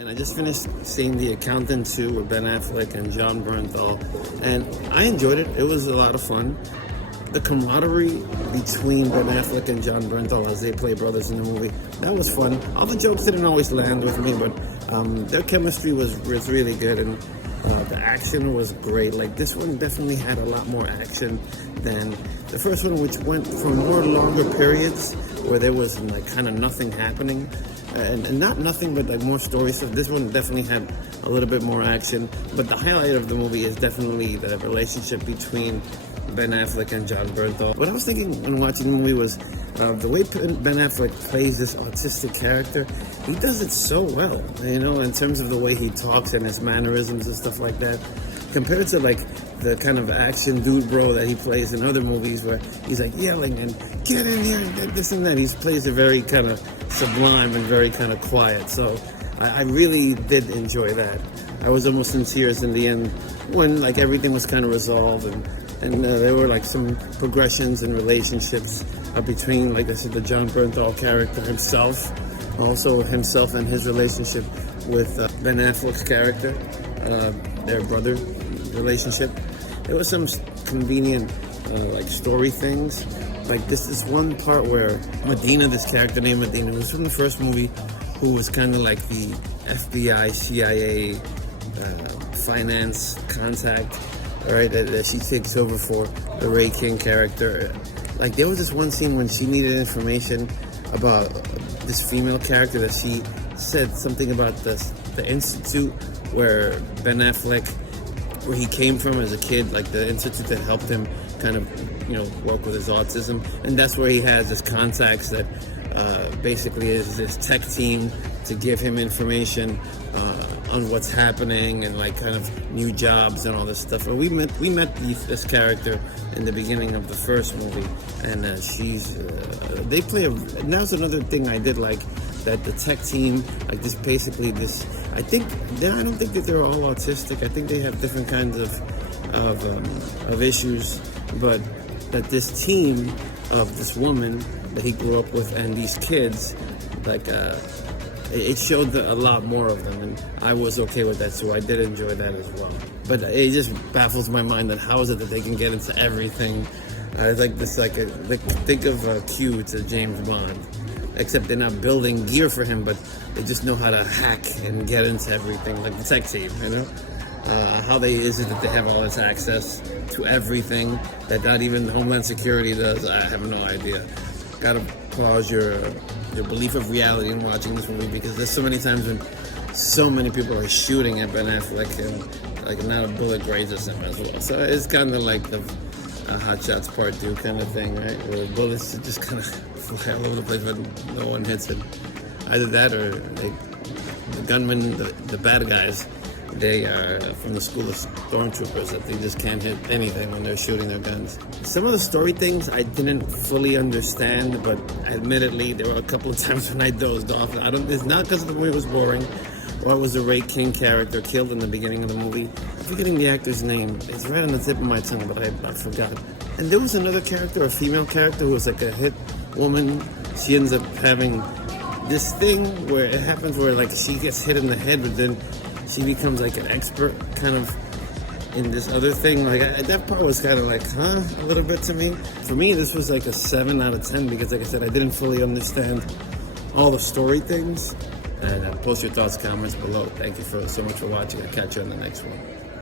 And I just finished seeing The Accountant 2 with Ben Affleck and John Bernthal, and I enjoyed it. It was a lot of fun. The camaraderie between Ben Affleck and John Bernthal as they play brothers in the movie, that was fun. All the jokes didn't always land with me, but their chemistry was really good, and the action was great. Like, this one definitely had a lot more action than the first one, which went for more longer periods where there was like kind of nothing happening. And not nothing, but like more story stuff. This one definitely had a little bit more action. But the highlight of the movie is definitely the relationship between Ben Affleck and John Bernthal. What I was thinking when watching the movie was the way Ben Affleck plays this autistic character. He does it so well, you know, in terms of the way he talks and his mannerisms and stuff like that, compared to like the kind of action dude bro that he plays in other movies where he's like yelling and get in here and this and that. He plays it very kind of sublime and very kind of quiet. So I really did enjoy that. I was almost in tears in the end when like everything was kind of resolved, and there were like some progressions and relationships between, like I said, the John Bernthal character himself, also himself and his relationship with Ben Affleck's character, their brother relationship. There was some convenient like story things. Like this is one part where Medina, this character named Medina, was from the first movie, who was kind of like the FBI, CIA finance contact, right? That she takes over for the Ray King character. Like there was this one scene when she needed information about this female character that she said something about the institute where Ben Affleck, where he came from as a kid, like the institute that helped him kind of, you know, work with his autism. And that's where he has his contacts that basically is this tech team to give him information on what's happening and like kind of new jobs and all this stuff. And we met this character in the beginning of the first movie, and they play and that's another thing I did like, that the tech team, like this basically this, I don't think that they're all autistic. I think they have different kinds of issues, but that this team of this woman that he grew up with and these kids, like it showed a lot more of them, and I was okay with that, so I did enjoy that as well. But it just baffles my mind that how is it that they can get into everything? Like this, like think of Q to James Bond, except they're not building gear for him, but they just know how to hack and get into everything, like the tech team, you know? How is it that they have all this access to everything that not even Homeland Security does? I have no idea. Gotta pause your belief of reality in watching this movie, because there's so many times when so many people are shooting at Ben Affleck and like not a bullet grazes him as well. So it's kind of like the Hot Shots Part 2 kind of thing, right? Where bullets just kind of fly all over the place, but no one hits it. Either that or the gunmen, the bad guys, they are from the school of stormtroopers that they just can't hit anything when they're shooting their guns. Some of the story things I didn't fully understand, but admittedly there were a couple of times when I dozed off. It's not because the movie was boring, or it was the Ray King character killed in the beginning of the movie. I'm forgetting the actor's name. It's right on the tip of my tongue, but I forgot. And there was another character, a female character, who was like a hit woman. She ends up having this thing where it happens where like she gets hit in the head, but then she becomes like an expert kind of in this other thing. Like that part was kind of like, a little bit to me. For me, this was like a 7 out of 10 because, like I said, I didn't fully understand all the story things. And post your thoughts, comments below. Thank you so much for watching. I'll catch you on the next one.